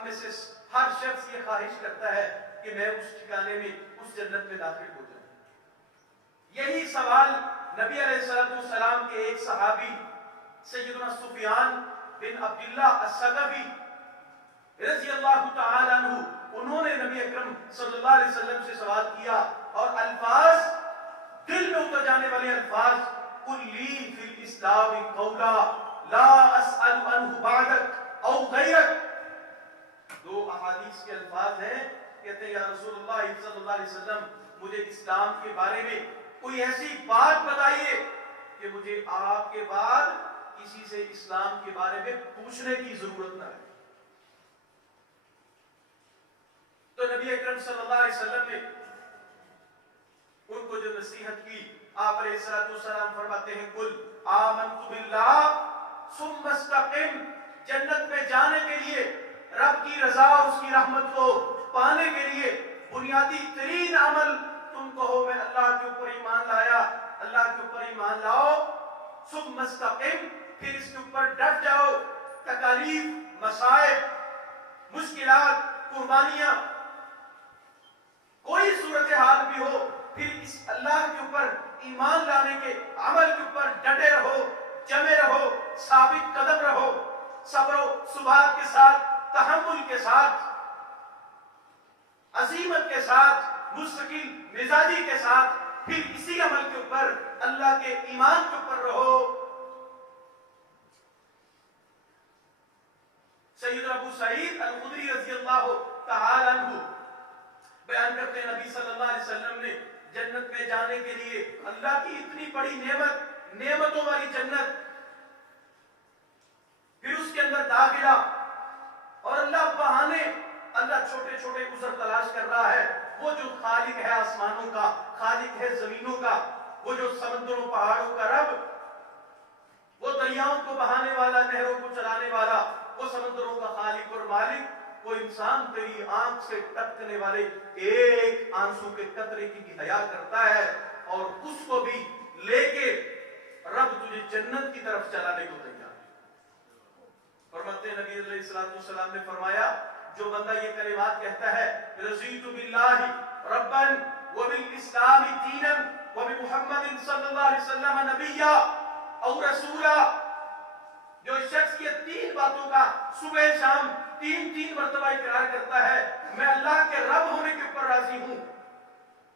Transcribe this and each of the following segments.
ہم میں سے ہر شخص یہ خواہش کرتا ہے کہ میں اس ٹھکانے میں، اس جنت میں داخل ہو جاؤں۔ یہی سوال نبی علیہ السلام کے ایک صحابی سیدنا سفیان بن عبداللہ الثقفی رضی اللہ تعالی عنہ، انہوں نے نبی اکرم صلی اللہ علیہ وسلم سے سوال کیا، اور الفاظ دل میں اتر جانے والے الفاظ، قل لی فی الاسلام قولا لا اسأل عنہ بعدک او غیرک۔ دو احادیث کے الفاظ ہیں، کہتے ہیں یا رسول اللہ صلی اللہ علیہ وسلم مجھے اسلام کے بارے میں کوئی ایسی بات بتائیے کہ مجھے آپ کے بعد کسی سے اسلام کے بارے میں پوچھنے کی ضرورت نہ ہے۔ تو نبی اکرم صلی اللہ علیہ وسلم نے ان کو جو نصیحت کی، آپ علیہ السلام فرماتے ہیں قل آمنت باللہ ثم استقم، جنت میں جانے کے لیے، رب کی رضا اور اس کی رحمت کو پانے کے لیے بنیادی ترین عمل تم کہو میں اللہ کے اوپر ایمان لایا، اللہ کے اوپر ایمان لاؤ، ثم استقم، پھر اس کے اوپر ڈٹ جاؤ، تکالیف، مصائب، مشکلات، قربانیاں، کوئی صورتحال بھی ہو، پھر اس اللہ کے اوپر ایمان لانے کے عمل کے اوپر ڈٹے رہو، جمے رہو، ثابت قدم رہو، صبر و ثبات کے ساتھ، تحمل کے ساتھ، عزیمت کے ساتھ، مستقل مزاجی کے ساتھ، پھر اسی عمل کے اوپر اللہ کے ایمان کے اوپر رہو۔ سیدنا ابو سعید الخدری رضی اللہ تعالی عنہ بیان کرتے ہیں نبی صلی اللہ علیہ وسلم نے جنت میں جانے کے لیے اللہ کی اتنی بڑی نعمت، نعمتوں والی جنت، پھر اس کے اندر داخلہ، اور اللہ بہانے، اللہ چھوٹے چھوٹے عذر تلاش کر رہا ہے، وہ جو خالق ہے آسمانوں کا، خالق ہے زمینوں کا، وہ جو سمندروں پہاڑوں کا رب، وہ دریاؤں کو بہانے والا، نہروں کو چلانے والا، وہ سمندروں کا خالق اور مالک، وہ انسان تیری آنکھ سے ٹپکنے والے ایک آنسو کے قطرے کی بھی حیا کرتا ہے، اور اس کو بھی لے کے رب تجھے جنت کی طرف چلانے کو تیار ہے۔ فرماتے نبی علیہ السلام نے فرمایا جو بندہ یہ کلمات کہتا ہے رضیت باللہ ربا وبالاسلام دینا وبمحمد صلی اللہ علیہ وسلم نبیا او رسولا، جو شخص یہ تین باتوں کا صبح شام تین مرتبہ اقرار کرتا ہے، میں اللہ کے رب ہونے کے اوپر راضی ہوں،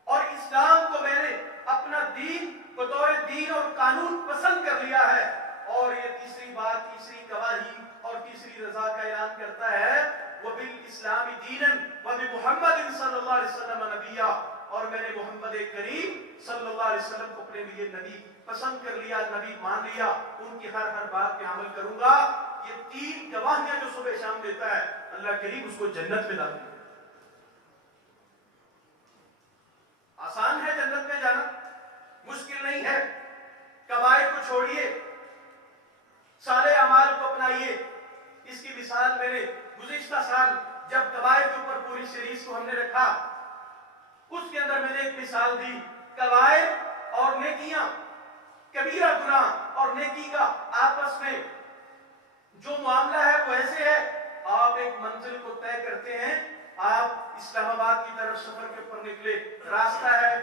اور اسلام کو میں نے اپنا دین بطور دین اور قانون پسند کر لیا ہے، اور یہ تیسری بات، تیسری گواہی اور تیسری رضا کا اعلان کرتا ہے وبالاسلام دینا وبمحمد صلی اللہ علیہ وسلم نبیا، اور میں نے محمد کریم صلی اللہ علیہ وسلم کو اپنے لیے نبی پسند کر لیا، نبی مان لیا، ان کی ہر بات پہ عمل کروں گا۔ یہ تین گواہیاں جو صبح شام دیتا ہے، اللہ کریم اس کو جنت میں داخل کرے۔ آسان ہے جنت میں جانا، مشکل نہیں ہے۔ کبائر کو چھوڑیے، صالح اعمال کو اپنائیے۔ اس کی مثال میں نے گزشتہ سال جب کبائر کے اوپر پوری سیریز کو ہم نے رکھا، اس کے اندر میں نے ایک مثال دی، کبائر اور نیکیاں، کبیرہ گناہ اور نیکی کا آپس میں جو معاملہ ہے وہ ایسے ہے، آپ ایک منزل کو طے کرتے ہیں، آپ اسلام آباد کی طرف سفر کے اوپر نکلے، راستہ ہے،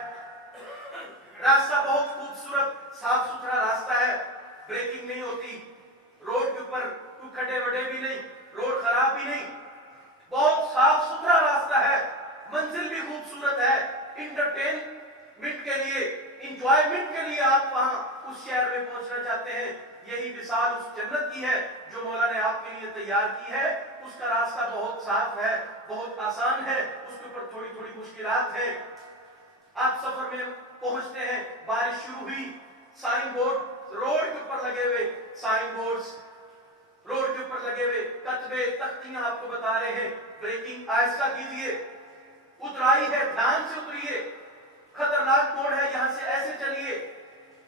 راستہ بہت خوبصورت صاف ستھرا راستہ ہے، بریکنگ نہیں ہوتی، روڈ کے اوپر کوئی کھڈے وڈے بھی نہیں، روڈ خراب بھی نہیں، بہت صاف ستھرا راستہ ہے، منزل بھی خوبصورت ہے، انٹرٹینمنٹ کے لیے، انجوائمنٹ کے لیے آپ وہاں اس شہر میں پہنچنا چاہتے ہیں۔ یہی مثال اس جنت کی ہے جو مولا نے آپ کے لیے تیار کی ہے۔ اس کا راستہ بہت صاف ہے، بہت آسان ہے، اس کے اوپر تھوڑی تھوڑی مشکلات ہیں۔ آپ سفر میں پہنچتے ہیں، بارش شروع ہوئی، سائن بورڈ روڈ کے اوپر لگے ہوئے، سائن بورڈز روڈ کے اوپر لگے ہوئے، کتبے تختیاں آپ کو بتا رہے ہیں بریکنگ آہستہ کیجئے، اترائی ہے دھیان سے اتریے، خطرناک موڑ ہے یہاں سے ایسے چلیے۔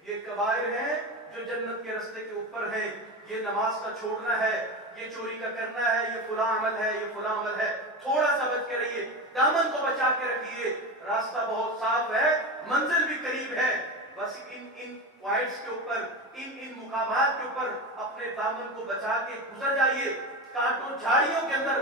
یہ کبائر ہیں جو جنت کے رستے کے اوپر ہیں۔ یہ نماز کا چھوڑنا ہے، یہ چوری کا کرنا ہے، یہ فلاں عمل ہے، یہ فلاں عمل ہے، تھوڑا سا بچ کے رہیے، دامن کو بچا کے رکھیے۔ راستہ بہت صاف ہے، منزل بھی قریب ہے، بس ان پوائنٹس کے اوپر، ان مقامات کے اوپر اپنے دامن کو بچا کے گزر جائیے۔ کانٹوں جھاڑیوں کے اندر